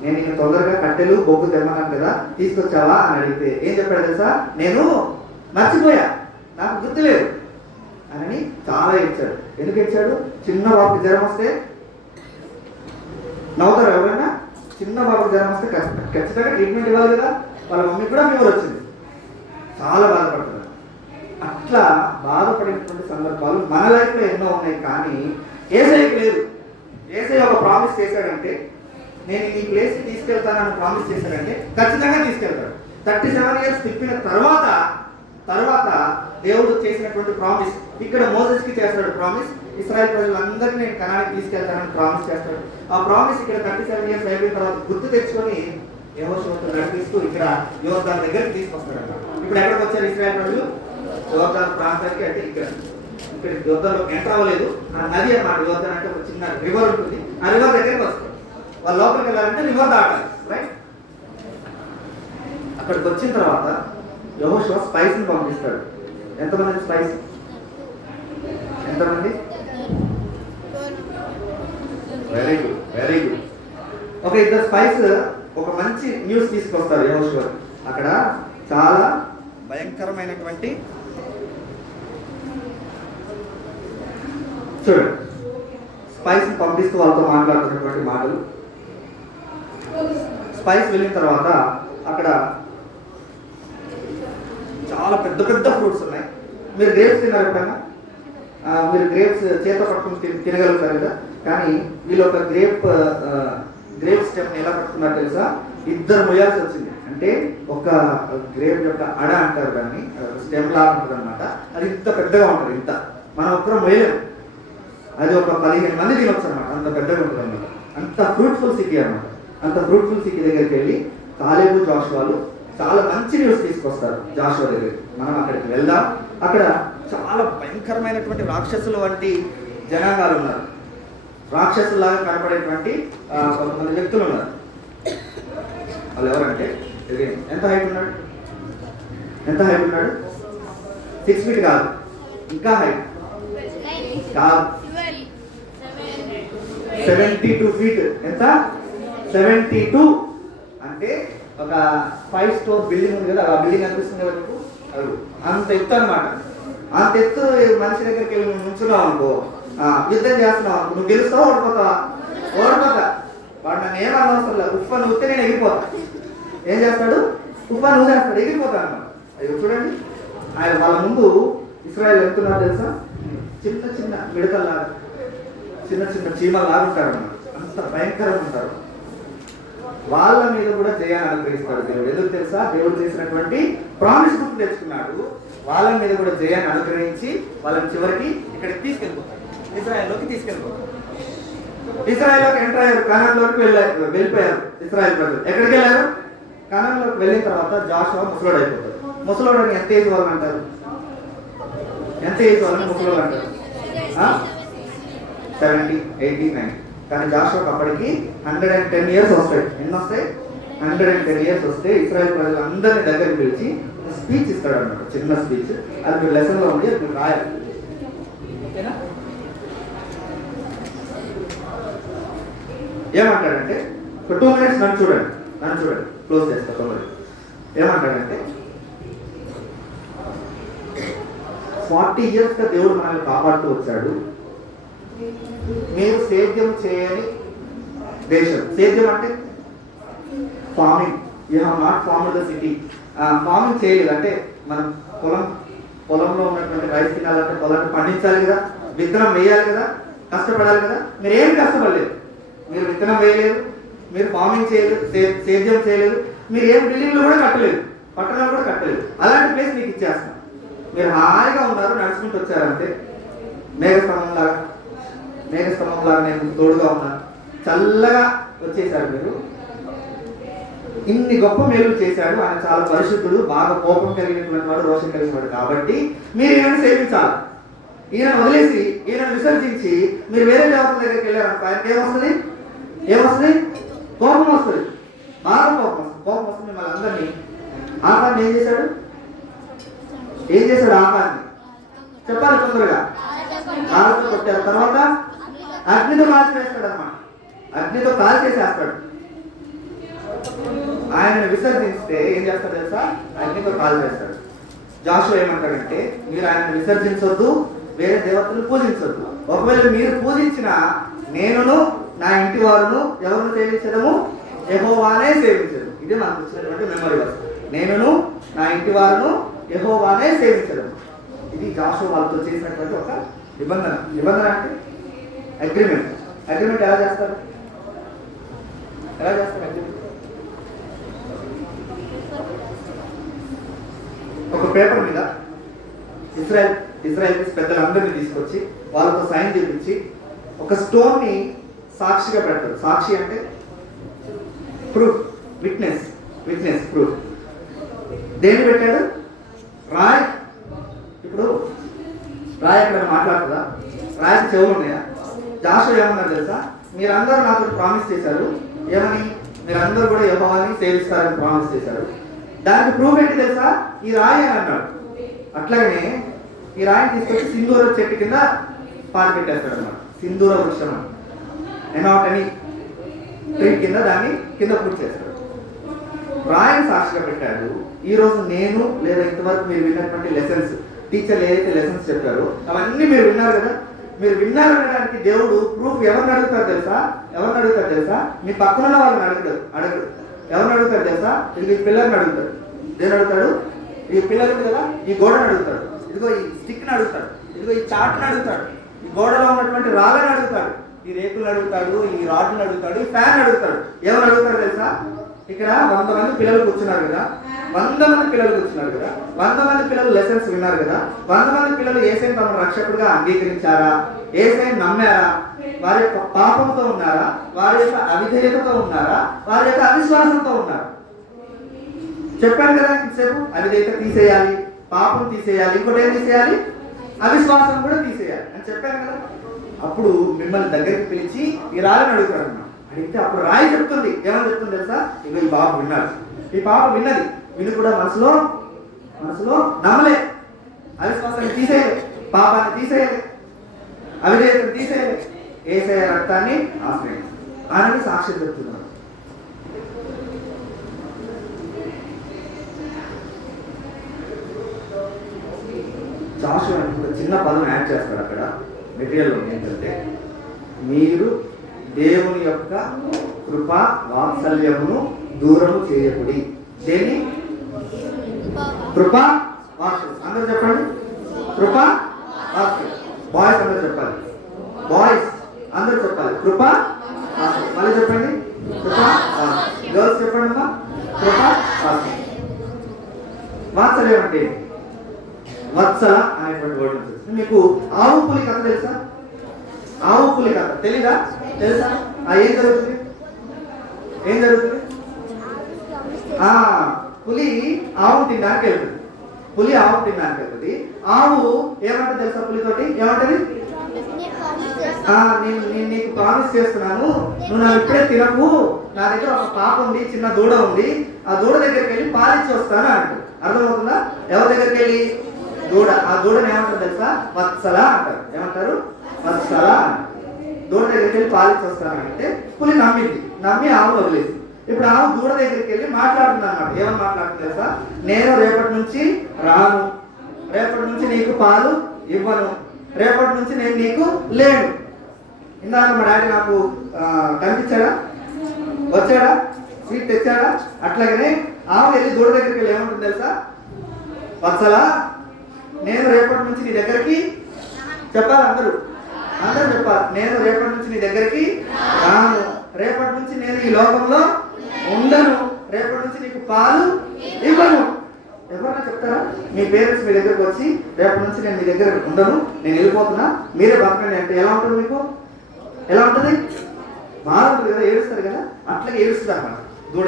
నేను ఇంకా తొందరగా కట్టెలు బొగ్గు తెమ్మన్నాను కదా, తీసుకొచ్చావా అని అడిగితే ఏం చెప్పాడు తెలుసా? నేను మర్చిపోయా, నాకు గుర్తులేదు అని చాలా ఏడ్చాడు. ఎందుకు ఏడ్చాడు? చిన్న బాబుకి జ్వరం వస్తే నవ్వుతారు ఎవరైనా? చిన్న బాబుకి జ్వరం వస్తే ఖచ్చితంగా ట్రీట్మెంట్ ఇవ్వాలి కదా. వాళ్ళ మమ్మీకి కూడా ఫీవర్ వచ్చింది, చాలా బాధపడుతున్నారు. అట్లా బాధపడినటువంటి సందర్భాలు మన లైఫ్లో ఎన్నో ఉన్నాయి. కానీ యేసయ్యకి లేదు. యేసయ్య ఒక ప్రామిస్ చేశాడంటే, నేను ఈ ప్లేస్కి తీసుకెళ్తానని ప్రామిస్ చేశాడంటే ఖచ్చితంగా తీసుకెళ్తాడు. 37 years తిప్పిన తర్వాత దేవుడు చేసినటువంటి ప్రామిస్ ఇక్కడ మోసెస్కి చేస్తాడు ప్రామిస్. ఇశ్రాయేల్ ప్రజలందరినీ నేను కనానికి తీసుకెళ్తానని ప్రామిస్ చేస్తాడు. ఆ ప్రామిస్ ఇక్కడ 37 years అయిపోయిన తర్వాత గుర్తు తెచ్చుకొని యెహోషువతో నడిపిస్తూ ఇక్కడ యోర్దాను దగ్గరికి తీసుకొస్తాడు. ఇప్పుడు ఎక్కడికి వచ్చారు ఇశ్రాయేల్ ప్రజలు? యోర్దాను ప్రాంతానికి. అంటే ఇక్కడ యోర్దాన్లో ఎంటర్ అవ్వలేదు. ఆ నది అన్నమాట. యోర్దాన్ అంటే ఒక చిన్న రివర్ ఉంటుంది. ఆ రివర్ దగ్గరికి వస్తారు. వాళ్ళు లోపలికి వెళ్ళాలంటే రివర్ దాటాలి. రైట్? అక్కడికి వచ్చిన తర్వాత యెహోషువ స్పైస్ని పంపిస్తాడు. ఎంతమంది స్పైస్? ఎంతమంది? Very good. ఒక 2 స్పైస్ ఒక మంచి న్యూస్ తీసుకొస్తారు యెహోషువ. అక్కడ చాలా భయంకరమైనటువంటి చూడండి, స్పైస్ని పంపిస్తూ వాళ్ళతో మాట్లాడుతున్నటువంటి మాటలు. స్పైస్ వెళ్ళిన తర్వాత అక్కడ చాలా పెద్ద పెద్ద ఫ్రూట్స్ ఉన్నాయి. మీరు గ్రేప్స్ తిన్నారు ఎప్పుడన్నా? మీరు గ్రేప్స్ చేత పట్టుకుని తినగలుగుతారు కదా. కానీ వీళ్ళు ఒక గ్రేప్ స్టెమ్ని ఎలా పట్టుకున్నారు తెలుసా? 2 మొయ్యాల్సి వచ్చింది. అంటే ఒక గ్రేప్ యొక్క అడ అంటారు దాన్ని, స్టెమ్ లాగా ఉంటుంది అనమాట. అది ఇంత పెద్దగా ఉంటుంది. ఇంత మనం ఒక్కరు మొయ్యలేము. అది ఒక 15 మంది తినొచ్చు అనమాట. అంత పెద్దగా ఉంటుంది అనమాట. అంత ఫ్రూట్ఫుల్ సిటీ అనమాట. అంత ఫ్రూట్ఫుల్ సిటీ దగ్గరికి వెళ్ళి కాలేబు జాషువాలు చాలా మంచి న్యూస్ తీసుకొస్తారు జాషువా దగ్గరికి. మనం అక్కడికి వెళ్దాం. అక్కడ చాలా భయంకరమైనటువంటి రాక్షసులు వంటి జనాంగాలు ఉన్నారు. రాక్షసులాగా కనపడేటువంటి కొంతమంది వ్యక్తులు ఉన్నారు. వాళ్ళు ఎవరంటే, ఎంత హైట్ ఉన్నాడు? 6 feet కాదు, ఇంకా హైట్ కాదు, 72 feet. ఎంత? 72. అంటే ఒక 5 story బిల్డింగ్ ఉంది కదా, ఆ బిల్డింగ్ అనిపిస్తుంది కదా మీకు, అది అంత ఎత్తు అనమాట. అంత ఎత్తు మనిషి దగ్గరికి వెళ్ళి నువ్వు నుంచున్నావు అనుకో, యుద్ధం చేస్తున్నావు అనుకో, నువ్వు గెలుస్తావు ఓడిపోతా. వాడు నన్ను ఏమనవసరం లేదు, ఉఫ్ఫను ఊస్తే నేను ఎగిరిపోతా. ఏం చేస్తాడు? ఉఫ్ఫను ఊదేస్తాడు, ఎగిరిపోతాను. అయ్యో చూడండి, ఆయన వాళ్ళ ముందు ఇశ్రాయేల్ వెళ్తున్నారు తెలుసా? చిన్న చిన్న మిడతల్లాగా, చిన్న చిన్న చీమలాగా ఉంటారు అన్నమాట. అంత భయంకరంగా ఉంటారు. వాళ్ళ మీద కూడా జయాన్ని అనుగ్రహిస్తాడు దేవుడు. ఎందుకు తెలుసా? దేవుడు చేసినటువంటి ప్రామిస్ గుర్తు తెచ్చుకున్నాడు. వాళ్ళ మీద కూడా జయాన్ని అనుగ్రహించి వాళ్ళని చివరికి ఇక్కడికి తీసుకెళ్ళిపోతాడు, ఇజ్రాయెల్లోకి తీసుకెళ్ళిపోతాడు. ఇజ్రాయెల్లోకి ఎంటర్ అయ్యారు, కనాన్లోకి వెళ్ళిపోయారు ఇజ్రాయెల్ ప్రజలు. ఎక్కడికి వెళ్ళారు? కనాన్లోకి వెళ్ళిన తర్వాత జాషువా ముసలోడు అయిపోతాడు. ముసలోడు అని ఎంత ఏజ్ వాళ్ళని అంటారు? ఎంత ఏజ్ వాళ్ళని ముసలోడు అంటారు? 70, 80, 90. కానీ జాషువాకు అప్పటికి 110 ఇయర్స్ వస్తాయి. ఎన్ని వస్తాయి? 110 ఇయర్స్ వస్తే ఇశ్రాయేల్ ప్రజలందరినీ దగ్గరికి పిలిచి స్పీచ్ ఇస్తాడు అన్నమాట. చిన్న స్పీచ్. అది మీరు లెసన్లో ఉండి అది మీరు రాయాలి. ఓకేనా? ఏమంటాడంటే, ఒక 2 minutes నన్ను చూడండి, క్లోజ్ చేస్తా తొందరగా. ఏమంటాడంటే, 40 yearsగా దేవుడు మనల్ని కాపాడుతూ వచ్చాడు. మీరు సేద్యం చేయని దేశం. సేద్యం అంటే farming. You have not formed the city. Farming చేయలేదు అంటే మనం పొలంలో ఉన్నటువంటి రైస్ తినాలంటే పొలాన్ని పండించాలి కదా, విత్తనం వేయాలి కదా, కష్టపడాలి కదా. మీరు ఏం కష్టపడలేదు. మీరు విత్తనం వేయలేదు, మీరు ఫార్మింగ్ చేయలేదు, సేద్యం చేయలేదు, మీరు ఏం బిల్డింగ్లు కూడా కట్టలేదు, పట్టణాలు కూడా కట్టలేదు. అలాంటి ప్లేస్ మీకు ఇచ్చేస్తాం. మీరు హాయిగా ఉన్నారు, నడుచుకుంటూ వచ్చారంటే మేఘస్తంభంలాగా నేను తోడుగా ఉన్నాను, చల్లగా వచ్చేసారు. మీరు ఇన్ని గొప్ప మేలు చేశాడు. ఆయన చాలా పరిశుద్ధుడు, బాగా కోపం కలిగినటువంటి వాడు, రోషం కలిగిన వాడు. కాబట్టి మీరు ఈయనను సేవించాలి. ఈయనను వదిలేసి ఈయనను విసర్జించి మీరు వేరే దేవతల దగ్గరికి వెళ్ళారనుకో, ఆయనకి ఏమొస్తుంది? కోపం వస్తుంది, బాగా కోపం వస్తుంది. మిమ్మల్ని అందరినీ ఆకాన్ని ఏం చేశాడు? ఆకాన్ని చెప్పాలి తొందరగా. ఆలతో కొట్టారు, తర్వాత అగ్నితో కాల్చివేస్తాడు అన్నమాట. అగ్నితో కాల్చేసేస్తాడు. ఆయనను విసర్జిస్తే ఏం చేస్తాడు తెలుసా? అగ్నితో కాల్చేస్తాడు. జాషువా ఏమంటాడంటే, మీరు ఆయనను విసర్జించొద్దు, వేరే దేవతలు పూజించొద్దు. ఒకవేళ మీరు పూజించిన నేనును నా ఇంటి వారును ఎవరిని సేవించడము? యెహోవానే సేవించదు. ఇది మనకు వచ్చినటువంటి మెమరీ వర్స్. నేనును నా ఇంటి వారును యెహోవానే సేవించడం. ఇది జాషువా వాళ్ళతో చేసినటువంటి ఒక నిబంధన. నిబంధన అంటే అగ్రిమెంట్. ఎలా చేస్తారు? అగ్రిమెంట్ ఒక పేపర్ మీద ఇజ్రాయెల్ పెద్దలందరినీ తీసుకొచ్చి వాళ్ళతో సైన్ చేయించి ఒక స్టోన్ని సాక్షిగా పెడతారు. సాక్షి అంటే ప్రూఫ్, విట్నెస్ ప్రూఫ్. దేన్ని పెట్టాడు? రాయ్. ఇప్పుడు రాయ్ ఎక్కడ మాట్లాడుతుందా? రాయకి చెవులు ఉన్నాయా? జాషువా ఏమన్నారు తెలుసా? మీరందరూ నాకు ప్రామిస్ చేశారు. ఏమని? మీరందరూ కూడా యెహోవాని సేవిస్తారని ప్రామిస్ చేశారు. దానికి ప్రూఫ్ ఏంటి తెలుసా? ఈ రాయి అని అన్నాడు. అట్లాగనే ఈ రాయిని తీసుకొచ్చి సింధూర చెట్టు కింద పాతి పెట్టేస్తాడు అన్నమాట. సింధూర వృక్షం అని ట్రీ కింద దాన్ని కింద పూర్తి చేస్తాడు. రాయిని సాక్షిగా పెట్టాడు. ఈ రోజు నేను లేదా ఇంతవరకు మీరు విన్నటువంటి లెసన్స్, టీచర్లు ఏదైతే లెసన్స్ చెప్పారో అవన్నీ మీరు విన్నారు కదా. మీరు విన్నారనడానికి దేవుడు ప్రూఫ్ ఎవరిని అడుగుతారు తెలుసా? మీ పక్కన వాళ్ళని అడగడు. ఎవరిని అడుగుతాడు తెలుసా? ఇది ఈ పిల్లల్ని అడుగుతాడు. దేని అడుగుతాడు? ఈ పిల్లలు కదా, ఈ గోడను అడుగుతాడు. ఇదిగో ఈ స్టిక్ని అడుగుతాడు. ఇదిగో ఈ చాట్ని అడుగుతాడు. ఈ గోడలో ఉన్నటువంటి రాళ్ళని అడుగుతాడు. ఈ రేకులను అడుగుతాడు. ఈ రాడ్లను అడుగుతాడు. ఈ ఫ్యాన్ అడుగుతాడు. ఎవరు అడుగుతాడు తెలుసా? ఇక్కడ 100 మంది పిల్లలు కూర్చున్నారు కదా, 100 మంది పిల్లలు లెసన్స్ విన్నారు కదా. 100 మంది పిల్లలు యేసయ్యను తమ రక్షకుడిగా అంగీకరించారా? యేసయ్యను నమ్మారా? వారి యొక్క పాపంతో ఉన్నారా? వారి యొక్క అవిధేయతతో ఉన్నారా? వారి యొక్క అవిశ్వాసంతో ఉన్నారా? చెప్పాను కదా ఇంతసేపు. అవిధేయత తీసేయాలి, పాపం తీసేయాలి, ఇంకోటి ఏం తీసేయాలి? అవిశ్వాసం కూడా తీసేయాలి అని చెప్పాను కదా. అప్పుడు మిమ్మల్ని దగ్గరికి పిలిచి ఈ రాళ్ళని అడుగుతాడు అన్నమాట. అడిగితే అప్పుడు రాయి చెప్తుంది. ఏమని చెప్తుంది తెలుసా? ఇక ఈ బాబు విన్నాడు. ఈ పాప విన్నది. విని కూడా మనసులో నమ్మలే, అవిశ్వాసాన్ని తీసేయలే, పాపాన్ని తీసేయలే, అవిధేయతను తీసేయలే, యేసయ్య రక్తాన్ని ఆశ్రయించాలి. ఆయనని సాక్ష్యం చెప్తున్నారు. జాషువా ఒక చిన్న పదం యాడ్ చేస్తాడు అక్కడ మెటీరియల్లో. ఏంటంటే, మీరు దేవుని యొక్క కృపా వాత్సల్యమును దూరము చేయకుడి. దేన్ని? కృపా వాత్సల్యం. అందరూ చెప్పండి. కృపా వాత్సల్యం. బాయ్స్ అందరూ చెప్పాలి. బాయ్స్ అందరూ చెప్పాలి. కృప మళ్ళీ చెప్పండి. కృప గర్ల్స్ చెప్పండి అమ్మా. కృప వాత్సల్యం అంటే వత్సల అనేటువంటి వర్డ్ ఉంటుంది. మీకు ఆవు పులి కథ తెలుసా? ఆవు పులి కథ తెలీదా? తెలుసా? ఏం జరుగుతుంది? ఏం జరుగుతుంది? పులి ఆవు తినడానికి వెళ్తుంది. పులి ఆవు తినడానికి వెళ్తుంది. ఆవు ఏమంటది తెలుసా? పులితోటి ఏమంటది? నేను నీకు ప్రామిస్ చేస్తున్నాను, నువ్వు నాకు ఇప్పుడే తినకు, నా దగ్గర ఒక పాప ఉంది, చిన్న దూడ ఉంది, ఆ దూడ దగ్గరికి వెళ్ళి పాలిచ్చి వస్తాను అంటారు. అర్థమవుతుందా? ఎవరి దగ్గరికి వెళ్ళి? దూడ. ఆ దూడని ఏమంటారు తెలుసా? వత్సల అంటారు. ఏమంటారు? వత్సల అంటారు. దూడ దగ్గరికి వెళ్ళి పాలిచ్చి వస్తాను అంటే పులి నమ్మి ఆవు వదిలేసి, ఇప్పుడు ఆవు దూడ దగ్గరికి వెళ్ళి మాట్లాడుతుంది అన్నమాట. ఏమని మాట్లాడుతుంది తెలుసా? నేను రేపటి నుంచి రాను, రేపటి నుంచి నీకు పాలు ఇవ్వను, రేపటి నుంచి నేను నీకు లేను. ఇందాక మా డాడీ నాకు కనిపించాడా? వచ్చాడా? స్వీట్ తెచ్చాడా? అట్లాగనే ఆవు వెళ్ళి దూడ దగ్గరికి వెళ్ళి ఏమంటుంది తెలుసా? వత్సలా, నేను రేపటి నుంచి నీ దగ్గరికి చెప్పాలి. అందరూ చెప్పాలి. నేను రేపటి నుంచి నీ దగ్గరికి రాను, రేపటి నుంచి నేను ఈ లోకంలో ఉండను, రేపటి నుంచి నీకు పాలు ఇవ్వను. ఎవరన్నా చెప్తారా? మీ పేరెంట్స్ మీ దగ్గరకు వచ్చి రేపటి నుంచి నేను మీ దగ్గర ఉండను, నేను వెళ్ళిపోతున్నా, మీరే బతకండి అంటే ఎలా ఉంటుంది మీకు? ఎలా ఉంటుంది? బాగా ఉంటుంది కదా, ఏడుస్తారు కదా. అట్లాగే ఏడుస్తుంది అన్నమాట. దూడ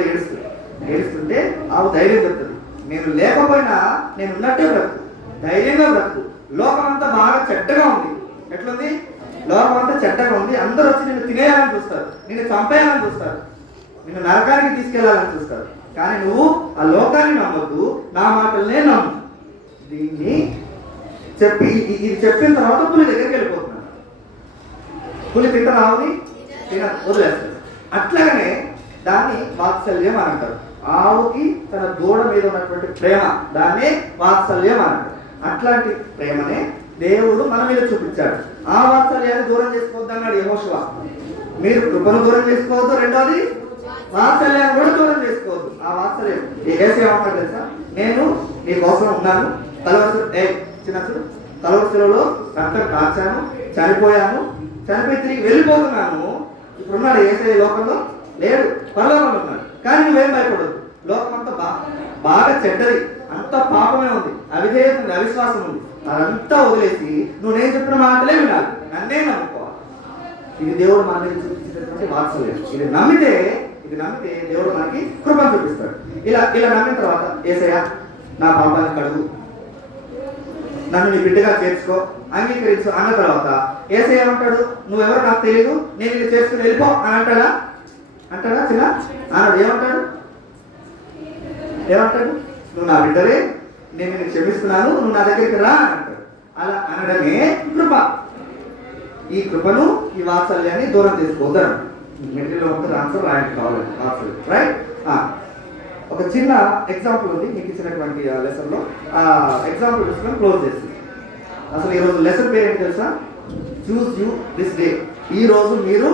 ఏడుస్తుంటే ఆవు ధైర్యం చెప్తుంది, నేను లేకపోయినా నేను ఉన్నట్టే బ్రతుకు, ధైర్యంగా బ్రతుకు. లోకం అంతా బాగా చెడ్డగా ఉంది. ఎట్లుంది? లోకం అంతా చెడ్డగా ఉంది. అందరూ వచ్చి నిన్ను తినేయాలని చూస్తారు, నిన్ను చంపేయాలని చూస్తారు, నిన్ను నరకానికి తీసుకెళ్లాలని చూస్తారు. కానీ నువ్వు ఆ లోకాన్ని నమ్మొద్దు, నా మాటలనే నమ్ము. దీన్ని ఇది చెప్పిన తర్వాత పులి దగ్గరికి వెళ్ళిపోతున్నాడు. పులి తింట ఆవుని వదిలేస్తుంది. అట్లాగనే దాన్ని వాత్సల్యం అని అంటారు. ఆవుకి తన దూడ మీద ఉన్నటువంటి ప్రేమ, దాన్నే వాత్సల్యం అని అంటారు. అట్లాంటి ప్రేమనే దేవుడు మన మీద చూపించాడు. ఆ వాత్సల్యాన్ని దూరం చేసుకోవద్దు అన్నాడు యెహోషువ. మీరు కృపను దూరం చేసుకోవద్దు, రెండోది వాత్సల్యాన్ని కూడా దూరం చేసుకోవద్దు. ఆ వాత్సల్యం ఏమంటాడు తెలుసా? నేను నీ కోసం ఉన్నాను, కలవరలో రక్తం కాచాను, చనిపోయాను, చనిపోయి తిరిగి వెళ్ళిపోతున్నాను. ఇప్పుడున్నాడు ఏసే లోకంలో లేడు, పరలోకంలో ఉన్నాడు. కానీ నువ్వేం భయపడదు. లోకం అంతా బాగా చెడ్డది, అంత పాపమే ఉంది, అవిధేయత ఉంది, అవిశ్వాసం ఉంది. అదంతా వదిలేసి నువ్వు నేను చెప్పిన మాటలే వినాలి, నన్నే నమ్ముకోవాలి. ఇది దేవుడు మన మీద చూపించినటువంటి వాత్సల్యం. ఇది నమ్మితే దేవుడు మనకి కృపను చూపిస్తాడు. ఇలా నమ్మిన తర్వాత యేసయ్య నా పాపాన్ని కడుగు, నన్ను నీ బిడ్డగా చేర్చుకో, అంగీకరించు అన్న తర్వాత యేసయ్య ఏమంటాడు? నువ్వెవరో నాకు తెలియదు, నేను ఇది చేసుకుని వెళ్ళిపో అని అంటాడా? చిన్న అన్నాడు. ఏమంటాడు? నువ్వు నా బిడ్డవే, నేను నిన్ను క్షమిస్తున్నాను, నువ్వు నా దగ్గరికి రా అని అంటాడు. అలా అనడమే కృప. ఈ కృపను, ఈ వాత్సల్యాన్ని దూరం చేసుకోవద్దాను. మెటీరియల్ ఉంటుంది, ఆన్సర్ రాయండి కావాలండి. వాత్సల్యం రైట్. ఒక చిన్న ఎగ్జాంపుల్ ఉంది మీకు ఇచ్చినటువంటి లెసన్లో. ఆ ఎగ్జాంపుల్ తీసుకొని క్లోజ్ చేస్తుంది. అసలు ఈరోజు లెసన్ పేరు ఏంటి తెలుసా? చూస్ యూ దిస్ డే. ఈ రోజు మీరు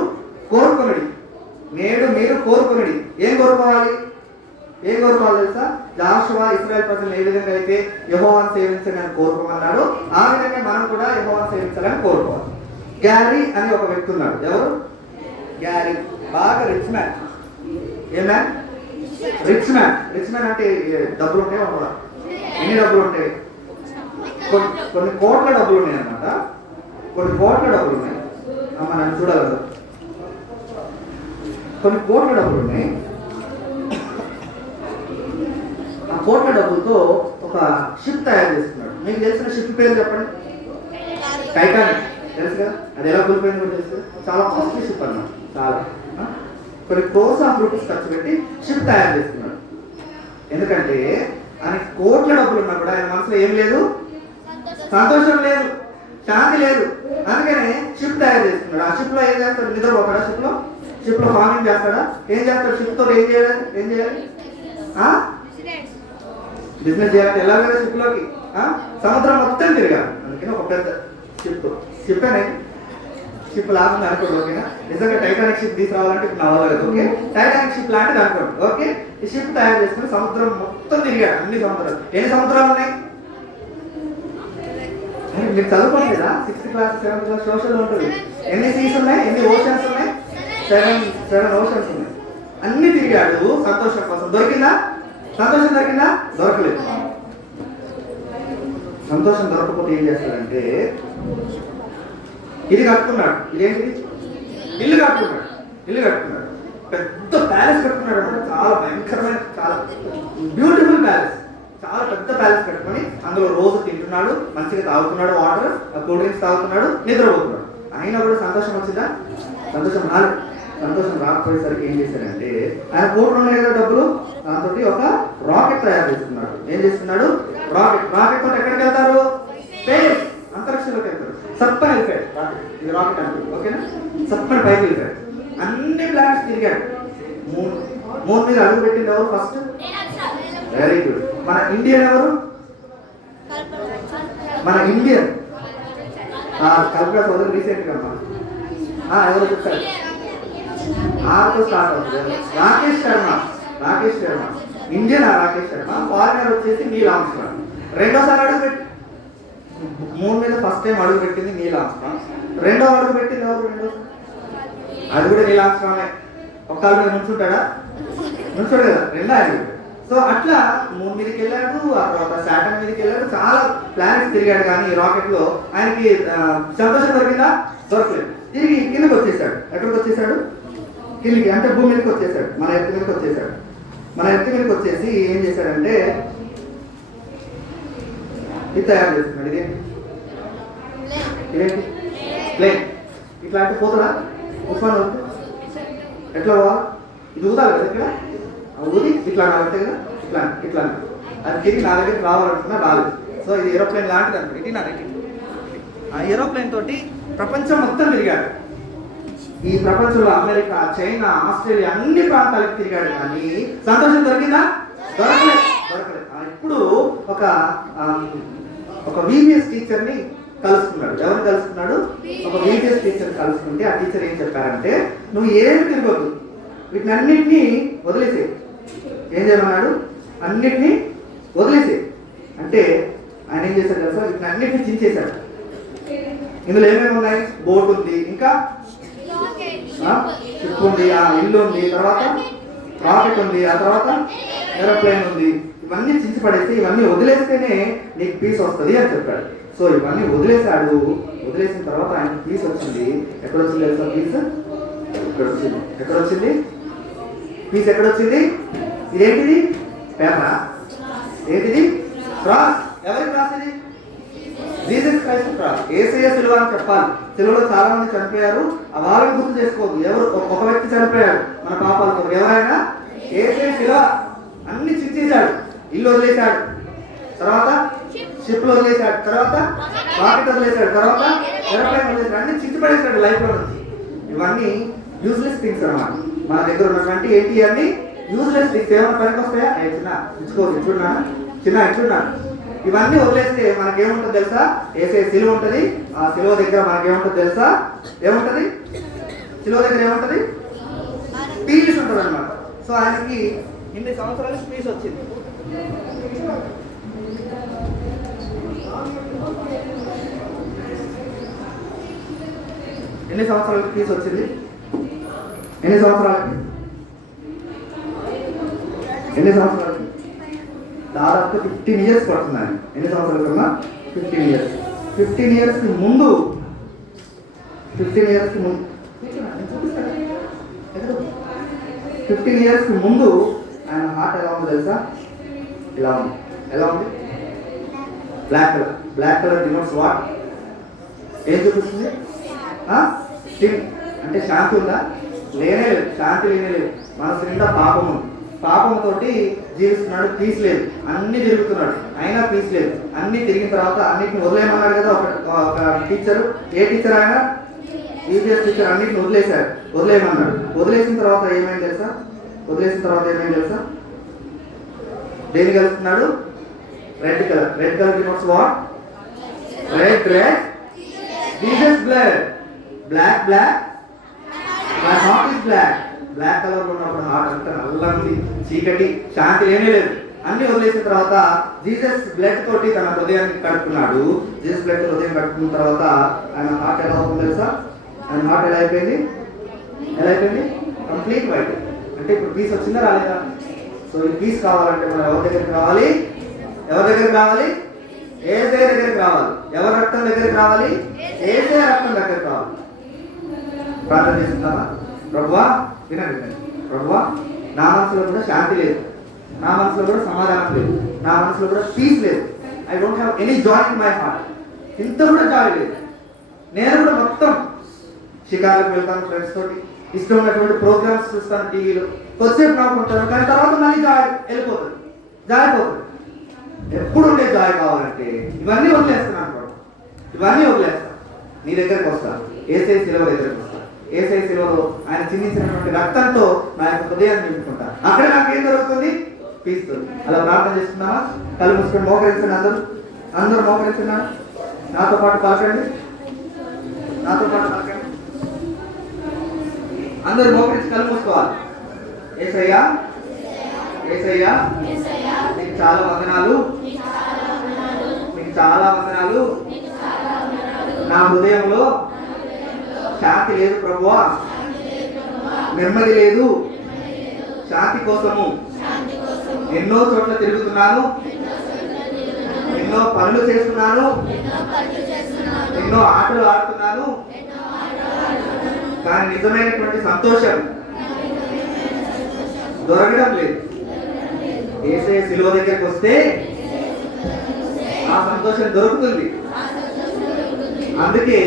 కోరుకొనడి, నేడు మీరు కోరుకొనడి. ఏం కోరుకోవాలి తెలుసా? జాషువా ఇశ్రాయేలు ప్రజలను ఏ విధంగా అయితే యెహోవాను సేవించాలని కోరుకోమన్నాడు, ఆ విధంగా మనం కూడా యెహోవాను సేవించాలని కోరుకోవాలి. గ్యారీ అని ఒక వ్యక్తి ఉన్నాడు. ఎవరు? గ్యారీ. బాగా రిచ్ మ్యాన్. ఏ మ్యాన్? రిచ్ మ్యాన్ అంటే డబ్బులు ఉంటాయి అప్పుడు. ఎన్ని డబ్బులు ఉంటాయి? కొన్ని కోట్ల డబ్బులు ఉన్నాయి అన్నమాట. కొన్ని కోట్ల డబ్బులు ఉన్నాయి. అమ్మ నన్ను చూడగలరు. కొన్ని కోట్ల డబ్బులు ఉన్నాయి. ఆ కోట్ల డబ్బులతో ఒక షిప్ తయారు చేస్తున్నాడు. మీకు తెలిసిన షిప్ పేరు చెప్పండి. టైటానిక్. తెలుసు కదా? అది ఎలా కూలిపోయింది కూడా తెలుసు. చాలా కాస్ట్లీ షిప్ అన్నమాట. చాలా కొన్ని క్రోర్స్ ఆఫ్ రూపీస్ ఖర్చు పెట్టి షిప్ తయారు చేస్తున్నాడు. ఎందుకంటే ఆయన కోట్ల డబ్బులు ఉన్నా కూడా ఆయన మనసులో ఏం లేదు? సంతోషం లేదు, శాంతి లేదు. అందుకనే షిప్ తయారు చేస్తున్నాడు. ఆ షిప్ లో ఏం చేస్తాడు? నిద్రపోతాడా? షిప్ లో ఫార్మింగ్ చేస్తాడా? ఏం చేస్తాడు? షిప్ తో ఏం చేయాలి? బిజినెస్ చేయాలంటే ఎలా కదా? షిప్ లోకి సముద్రం మొత్తం తిరగాలి. అందుకని ఒక పెద్ద షిప్ అనేది షిప్ లాగా అనుకోండి. ఓకేనా? నిజంగా టైటానిక్ షిప్ తీసుకురావాలంటే ఇప్పుడు నా వల్ల. ఓకే, టైటానిక్ షిప్ లాంటిది అనుకోండి. ఓకే, ఈ షిప్ తయారు చేసుకుని సముద్రం మొత్తం తిరిగాడు. అన్ని సముద్రాలు. ఎన్ని సముద్రాలు ఉన్నాయి? మీరు చదువుకోలేదా? 6th class 7th class social ఉంటుంది. ఎన్ని సీస్ ఉన్నాయి, ఎన్ని ఓషన్స్ ఉన్నాయి? 7 ఓషన్స్ ఉన్నాయి. అన్ని తిరిగాడు సంతోషం కోసం. దొరికిందా? సంతోషం దొరికిందా? దొరకలేదు. సంతోషం దొరకకపోతే ఏం చేస్తాడంటే ఇది కట్టుకున్నాడు. ఇదేంటిది? ఇల్లు కట్టుకున్నాడు. పెద్ద ప్యాలెస్ కట్టుకున్నాడు అనమాట. చాలా భయంకరమైన, చాలా బ్యూటిఫుల్ ప్యాలెస్. చాలా పెద్ద ప్యాలెస్ కట్టుకొని అందులో రోజు తింటున్నాడు, మంచిగా తాగుతున్నాడు, వాటర్ కూల్ డ్రింక్స్ తాగుతున్నాడు, నిద్రపోతున్నాడు. అయినా కూడా సంతోషం వచ్చిందా? సంతోషం రాలేదు. సంతోషం రాకపోయేసరికి ఏం చేశాడంటే ఆయన కోట్లు ఉన్నాయి కదా డబ్బులు, దాంతో ఒక రాకెట్ తయారు చేస్తున్నాడు. ఏం చేస్తున్నాడు? రాకెట్ తోటి ఎక్కడికి వెళ్తారు? స్పేస్, అంతరిక్షంలోకి వెళ్తారు. సప్పని వెళ్ళిపోయాడు ఇది రాకెట్ అంటే, ఓకేనా? సప్పని పైకి వెళ్ళిపోయాడు. అన్ని ప్లానెట్స్ తిరిగాడు. మూన్ మీద అడుగు పెట్టింది ఎవరు ఫస్ట్? Very good. మన ఇండియన్ ఎవరు? మన ఇండియన్ కల్పన చౌదరి రీసెంట్ గా ఎవరు చెప్తారు? ఆర్తో స్టార్ట్ అవుతుంది. రాకేష్ శర్మ ఇండియన్. రాకేష్ శర్మ. ఫారినర్ వచ్చేసి నీల్ ఆర్మ్స్ట్రాంగ్. రెండోసారి అడుగు పెట్టి మూన్ మీద ఫస్ట్ టైం అడుగు పెట్టింది నీల్ ఆర్మ్స్ట్రాంగ్. రెండో అడుగు పెట్టింది ఎవరు? అది కూడా నీల్ ఆర్మ్స్ట్రాంగ్. ఒక్కళ్ళ మీద నుంచుంటాడా? నుంచోడు కదా, రెండో అడుగు. సో అట్లా మూన్ మీదకి వెళ్ళాడు, ఆ తర్వాత సాటర్న్ మీదకి వెళ్ళాడు, చాలా ప్లానెట్స్ తిరిగాడు. కానీ ఈ రాకెట్ లో ఆయనకి సంతోషం దొరికిందా? దొరకలేదు. తిరిగి కిందకి వచ్చేసాడు. ఎక్కడికి వచ్చేసాడు? కిందికి, అంటే భూమి మీదకి వచ్చేసాడు. మన ఎత్తు మీదకి వచ్చేసాడు. మన ఎత్తు మీదకి వచ్చేసి ఏం చేశాడంటే ఇది తయారు చేస్తున్నాడు. ఇదేంటి? ప్లేన్. ఇట్లాంటి పోతుందా? ఉస్మాన్ ఎట్లా పోవాలి? ఇది ఊదాలి కదా, ఇక్కడ ఊది ఇట్లా అంటే కదా, ఇట్లా అది తిరిగి నా దగ్గరికి రావాలనుకున్నా రాలేదు. సో ఇది ఏరోప్లేన్ లాంటిది అనమాట. ఇది నా దగ్గర ఆ ఏరోప్లేన్ తోటి ప్రపంచం మొత్తం తిరిగాడు. ఈ ప్రపంచంలో అమెరికా, చైనా, ఆస్ట్రేలియా అన్ని ప్రాంతాలకు తిరిగాడు. కానీ సంతోషం దొరికిందా? దొరకలేదు. ఇప్పుడు ఒక VBS టీచర్ని కలుసుకున్నాడు. ఎవరిని కలుసుకున్నాడు? ఒక VBS టీచర్ కలుసుకుంటే ఆ టీచర్ ఏం చెప్పారంటే నువ్వు ఏమి తిరగొద్దు, వీటినన్నింటినీ వదిలేసే. ఏం చేయమన్నాడు? అన్నిటినీ వదిలేసే. అంటే ఆయన ఏం చేశాడు తెలుసా? వీటినన్నింటినీ చించేశాడు. ఇందులో ఏమేమి ఉన్నాయి? బోట్ ఉంది, ఇంకా షిప్ ఉంది, ఇల్లు ఉంది, తర్వాత రాకెట్ ఉంది, ఆ తర్వాత ఏరోప్లేన్ ఉంది. ఇవన్నీ చించి పడేసి ఇవన్నీ వదిలేస్తేనే నీకు పీస్ వస్తుంది అని చెప్పాడు. సో ఇవన్నీ వదిలేశాడు. వదిలేసిన తర్వాత ఆయనకి పీస్ వచ్చింది. ఎక్కడ వచ్చింది తెలుసా? పీస్ ఎక్కడ వచ్చింది? పీస్ ఎక్కడొచ్చింది? ఇదేంటిది? పేపరా? ఏంటిది? క్రాస్. ఎవరి క్రాస్ ఇది? Jesus Christ cross. యేసయ్య సిలువ అని చెప్పాలి. సిలువలో చాలా మంది చనిపోయారు. ఆ వాళ్ళని గుర్తు చేసుకోవద్దు. ఎవరు? ఒక వ్యక్తి చనిపోయాడు మన పాపాలతో. ఎవరైనా? యేసయ్య సిలువ. అన్ని చించేశాడు. ఇల్లు వదిలేశాడు, తర్వాత షిప్లు వదిలేశాడు, తర్వాత రాకెట్ వదిలేశాడు, తర్వాత ఏరోప్లేన్ వదిలేశాడు. అన్ని చించి పడేశాడు లైఫ్ లో నుంచి. ఇవన్నీ యూజ్లెస్ థింగ్స్ అన్నమాట. మన దగ్గర ఉన్నటువంటి ఏంటి అన్ని యూజ్లెస్ థింగ్స్. ఏమైనా పనికి వస్తాయా? చిన్న ఇవన్నీ వదిలేస్తే మనకేముంటుంది తెలుసా? వేసే సిలువ ఉంటుంది. ఆ సిలువ దగ్గర మనకేముంటుంది తెలుసా? ఏముంటుంది? సిలువ దగ్గర ఏముంటుంది? పీస్ ఉంటుంది అనమాట. సో ఆయనకి ఇన్ని సంవత్సరాలు పీస్ వచ్చింది. ఎన్ని సంవత్సరాలకి పీస్ వచ్చింది? ఎన్ని సంవత్సరాలకి? దాదాపు 15 years పడుతున్నాను. ఎన్ని సంవత్సరాల కన్నా? 15 years. 15 years కి ముందు 15 years కి ముందు ఆయన హార్ట్ ఎలా ఉంది తెలుసా? ఇలా ఉంది. ఎలా ఉంది? Black colour denotes what? ఏం చూపిస్తుంది? సిన్. అంటే శాంతి ఉందా? లేనే లేదు. శాంతి లేనే లేదు. మనసు నిండా పాపం ఉంది. పాపంతో జీవిస్తున్నాడు. పీస్ లేదు. అన్ని తిరుగుతున్నాడు, అయినా పీస్ లేదు. అన్ని తిరిగిన తర్వాత అన్నిటిని వదిలేయమన్నాడు కదా ఒక టీచరు. ఏ టీచర్? ఆయన VBS టీచర్. అన్నిటిని వదిలేయమన్నాడు. వదిలేసిన తర్వాత ఏమైంది తెలుసా? దేని కలుపుతున్నాడు? Red colour denotes what? Red Jesus blood. Black my heart is black colour లో ఉన్నప్పుడు హార్ట్ అంతా నల్లంది, చీకటి, శాంతి లేనే లేదు. అన్ని వదిలేసిన తర్వాత జీసస్ బ్లడ్ తోటి తన హృదయాన్ని కడుక్కున్నాడు. జీసస్ బ్లడ్ హృదయం కడుక్కున్న తర్వాత ఆయన హార్ట్ ఎలా అవుతుంది తెలుసా? ఆయన హార్ట్ ఎలా అయిపోయింది? Complete white. అంటే ఇప్పుడు పీస్ వచ్చిందా రాలేదా? సో ఈ పీస్ కావాలంటే మనం ఎవరి దగ్గరికి రావాలి? యేసయ్య దగ్గరికి రావాలి. ఎవరి రక్తం దగ్గరికి రావాలి? యేసయ్య రక్తం దగ్గరికి రావాలి. ప్రార్థన చేస్తున్నావా? ప్రభువా, వినండి, ప్రభువా, నా మనసులో కూడా శాంతి లేదు, నా మనసులో కూడా సమాధానం లేదు, నా మనసులో కూడా పీస్ లేదు. I don't have any Joy in my heart. ఇంత కూడా జాయ్ లేదు. నేను కూడా మొత్తం షికారులకు వెళ్తాను ఫ్రెండ్స్ తోటి, ఇష్టం ఉన్నటువంటి ప్రోగ్రామ్స్ చూస్తాను టీవీలో, కొద్దిసేపు నవ్వుకుంటాను, కానీ తర్వాత మళ్ళీ జాయ్ వెళ్ళిపోతుంది, జారిపోతుంది. ఎప్పుడు ఉండే జాయ్ కావాలంటే ఇవన్నీ వదిలేస్తున్నాను కూడా, ఇవన్నీ వదిలేస్తాను. నీ దగ్గరకు వస్తాను, యేసయ్య శిలువ దగ్గరకు వస్తాను. యేసయ్య శిలువలో ఆయన చిందించినటువంటి రక్తంతో నా యొక్క హృదయాన్ని నింపుకుంటాను. అక్కడ నాకేం జరుగుతుంది? పీస్తుంది. అలా ప్రార్థన చేస్తున్నావా? కళ్ళు మూసుకొని మోకరించండి. అందరూ మోకరిస్తున్నాను. నాతో పాటు పలకండి. అందరూ మోకరించి కళ్ళు మూసుకోవాలి. యేసయ్యా, నీకు చాలా వందనాలు, నా హృదయంలో శాంతి లేదు ప్రభువా, నెమ్మది లేదు. శాంతి కోసము ఎన్నో చోట్ల తిరుగుతున్నాను, ఎన్నో పనులు చేస్తున్నాను, ఎన్నో ఆటలు ఆడుతున్నాను, కానీ నిజమైనటువంటి సంతోషం దొరకడం లేదు. యేసయ్య శిలువ దగ్గరికి వస్తే ఆ సంతోషం దొరుకుతుంది. అందుకే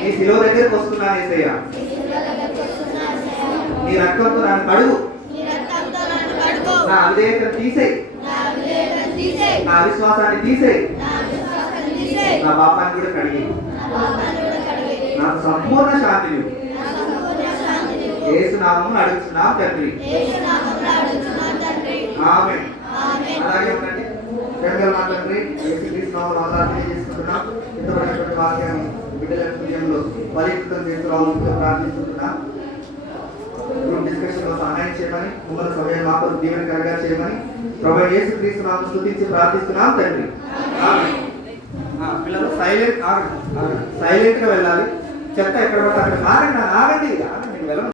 నీ శిలువ దగ్గరికి వస్తున్నాను యేసయ్య, నీ రక్తంతో నన్ను కడుగు, నా అవిధేయతను తీసేయి, నా అవిశ్వాసాన్ని తీసేయి, నా పాపాన్ని కూడా కడిగి నాకు సంపూర్ణ శాంతిని యేసు నామమున అడుగుతున్నాం తండ్రి. ఆమేన్. అలాగే ఉండండి. జగన్ మా తండ్రి, యేసుక్రీస్తు నామమున ఆరాధన చేసుకుంటున్నాం. ఇంతవరకు వాక్యాన్ని బిడ్డల హృదయంలో బలీకృతం చేస్తున్నాము, ప్రార్థిస్తున్నాం. గ్రూప్ డిస్కషన్ లో సహాయం చేయమని, ముందు సమయం మాకు దీవెనకరంగా చేయమని ప్రభువైన యేసుక్రీస్తు నామమున స్తుతించి ప్రార్థిస్తున్నాం తండ్రి. ఆమేన్. పిల్లలు సైలెంట్ గా వెళ్ళాలి. చెత్త ఎక్కడ పడితే అక్కడ ఆగండి, వెళ్ళండి.